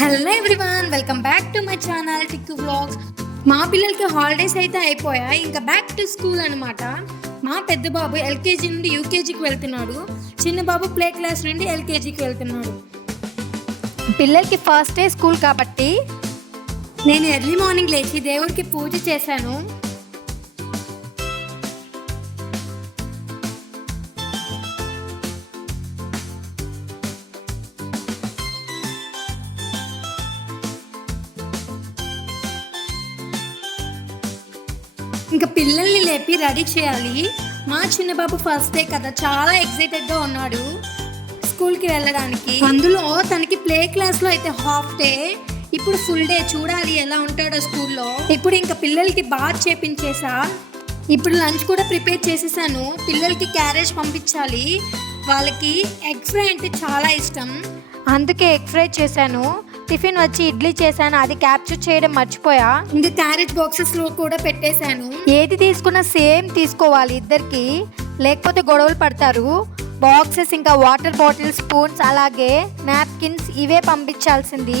Hello everyone welcome back to my channel Tikku vlogs మా పిల్లలకి holidays అయితే అయిపోయాయి. ఇంకా బ్యాక్ టు స్కూల్ అనమాట మా పెద్ద బాబు ఎల్కేజీ నుండి యూకేజీకి వెళ్తున్నాడు. చిన్న బాబు ప్లే క్లాస్ నుండి ఎల్కేజీకి వెళ్తున్నాడు. పిల్లలకి ఫస్ట్ డే స్కూల్ కాబట్టి నేను ఎర్లీ మార్నింగ్ లేచి దేవుడికి పూజ చేశాను. ఇంకా పిల్లల్ని లేపి రెడీ చేయాలి. మా చిన్న బాబు ఫస్ట్ డే కదా చాలా ఎక్సైటెడ్గా ఉన్నాడు స్కూల్కి వెళ్ళడానికి. అందులో తనకి ప్లే క్లాస్లో అయితే హాఫ్ డే ఇప్పుడు ఫుల్ డే చూడాలి ఎలా ఉంటాడో స్కూల్లో. ఇప్పుడు ఇంకా పిల్లలకి బాత్ చేపించేసా. ఇప్పుడు లంచ్ కూడా ప్రిపేర్ చేసేసాను. పిల్లలకి క్యారేజ్ పంపించాలి. వాళ్ళకి ఎగ్ ఫ్రై అంటే చాలా ఇష్టం. అందుకే ఎగ్ ఫ్రై చేశాను. టిఫిన్ వచ్చి ఇడ్లీ చేశాను అది క్యాప్చర్ చేయడం మర్చిపోయా? ఇంకా క్యారేజ్ బాక్సెస్లో కూడా పెట్టేశాను. ఏది తీసుకున్నా సేమ్ తీసుకోవాలి ఇద్దరికి. లేకపోతే గొడవలు పడతారు. బాక్సెస్ ఇంకా వాటర్ బాటిల్ స్పూన్స్ అలాగే నాప్కిన్స్ ఇవే పంపించాల్సింది.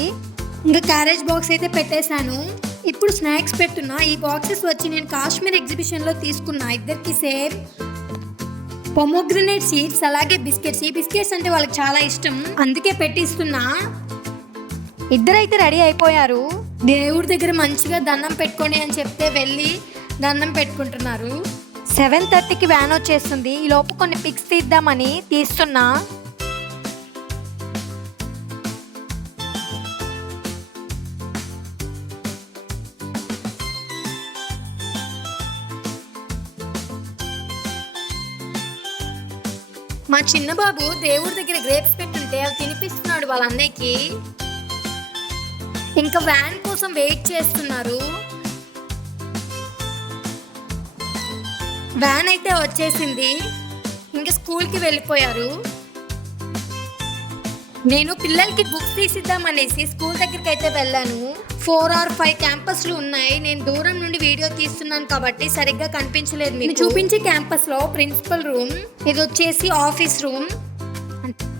ఇంకా క్యారేజ్ బాక్స్ అయితే పెట్టేశాను. ఇప్పుడు స్నాక్స్ పెట్టున్నా. ఈ బాక్సెస్ వచ్చి నేను కాశ్మీర్ ఎగ్జిబిషన్లో తీసుకున్నా. ఇద్దరికి సేమ్. పొమోగ్రనేట్ సీడ్స్ అలాగే బిస్కెట్స్. ఈ బిస్కెట్స్ అంటే వాళ్ళకి చాలా ఇష్టం. అందుకే పెట్టిస్తున్నా. ఇద్దరైతే రెడీ అయిపోయారు. దేవుడి దగ్గర మంచిగా దండం పెట్టుకోండి అని చెప్తే వెళ్ళి దండం పెట్టుకుంటున్నారు. సెవెన్ థర్టీకి వ్యాన్ వచ్చేస్తుంది. ఈ లోపు కొన్ని పిక్స్ తీద్దామని తీస్తున్నా. మా చిన్న బాబు దేవుడి దగ్గర గ్రేప్స్ పెట్టుంటే అవి తినిపిస్తున్నాడు వాళ్ళ అన్నయ్యకి. ఇంకా వ్యాన్ కోసం వెయిట్ చేస్తున్నారు. వ్యాన్ అయితే వచ్చేసింది. ఇంకా స్కూల్కి వెళ్ళిపోయారు. నేను పిల్లలకి బుక్స్ తీసిద్దామనేసి స్కూల్ దగ్గరికి అయితే వెళ్ళాను. ఫోర్ ఆర్ ఫైవ్ క్యాంపస్లు ఉన్నాయి. నేను దూరం నుండి వీడియో తీస్తున్నాను కాబట్టి సరిగ్గా కనిపించలేదు మీకు. చూపించే క్యాంపస్లో ప్రిన్సిపల్ రూమ్ ఇది వచ్చేసి ఆఫీస్ రూమ్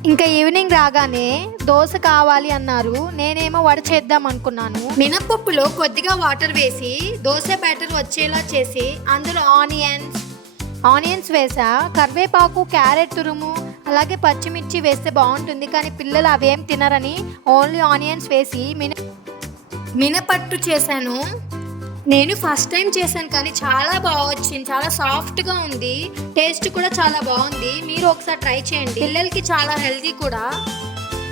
ఇంకా ఈవినింగ్ రాగానే దోశ కావాలి అన్నారు. నేనేమో వడ చేద్దాం అనుకున్నాను. మినప్పప్పులో కొద్దిగా వాటర్ వేసి దోశ బ్యాటర్ వచ్చేలా చేసి అందులో ఆనియన్స్ ఆనియన్స్ వేసా. కరివేపాకు క్యారెట్ తురుము అలాగే పచ్చిమిర్చి వేస్తే బాగుంటుంది కానీ పిల్లలు అవేం తినరని ఓన్లీ ఆనియన్స్ వేసి మిన మినపట్టు చేశాను. నేను ఫస్ట్ టైం చేశాను కానీ చాలా బాగా వచ్చింది. చాలా సాఫ్ట్గా ఉంది. టేస్ట్ కూడా చాలా బాగుంది. మీరు ఒకసారి ట్రై చేయండి. పిల్లలకి చాలా హెల్తీ కూడా.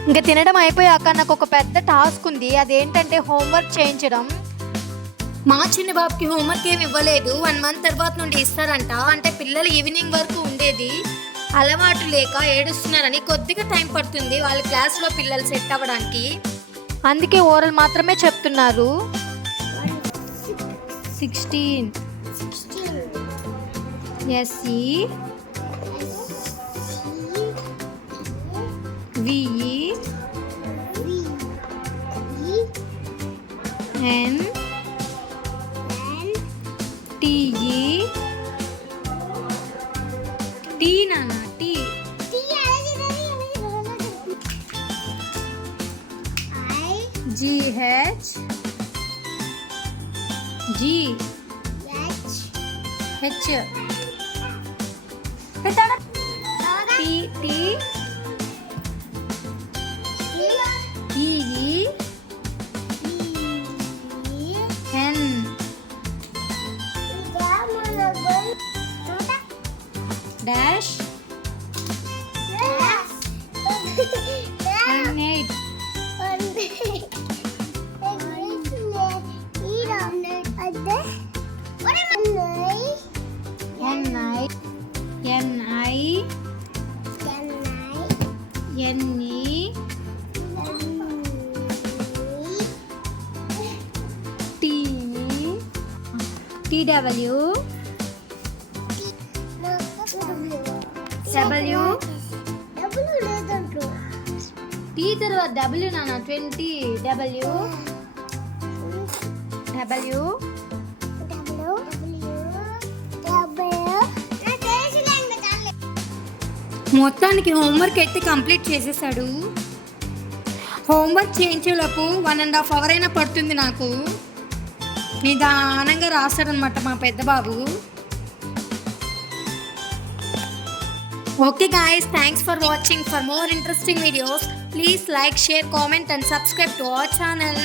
ఇంకా తినడం అయిపోయాక నాకు ఒక పెద్ద టాస్క్ ఉంది. అదేంటంటే హోంవర్క్ చేయించడం. మా చిన్న బాబుకి హోంవర్క్ ఏమి ఇవ్వలేదు. వన్ మంత్ తర్వాత నుండి ఇస్తారంట. అంటే పిల్లలు ఈవినింగ్ వరకు ఉండేది. అలవాటు లేక ఏడుస్తున్నారని కొద్దిగా టైం పడుతుంది. వాళ్ళ క్లాస్లో పిల్లలు సెట్ అవ్వడానికి. అందుకే ఓరల్ మాత్రమే చెప్తున్నారు. 16. 16. Yes, C. V E V E N N T E T na na T t i G है G. H. H. Dash. Dash. Dash. T W W T తర్వాత డబ్ల్యూ నాన్న ట్వంటీ డబ్ల్యూ డబ్ల్యూ మొత్తానికి homework అయితే complete చేసేసాడు. Homework చేయించేలోపు one and half hour అయినా పడుతుంది నాకు. నిదానంగా రాస్తాడనమాట మా పెద్ద బాబు. Okay guys thanks for watching for more interesting videos please like share comment and subscribe to our channel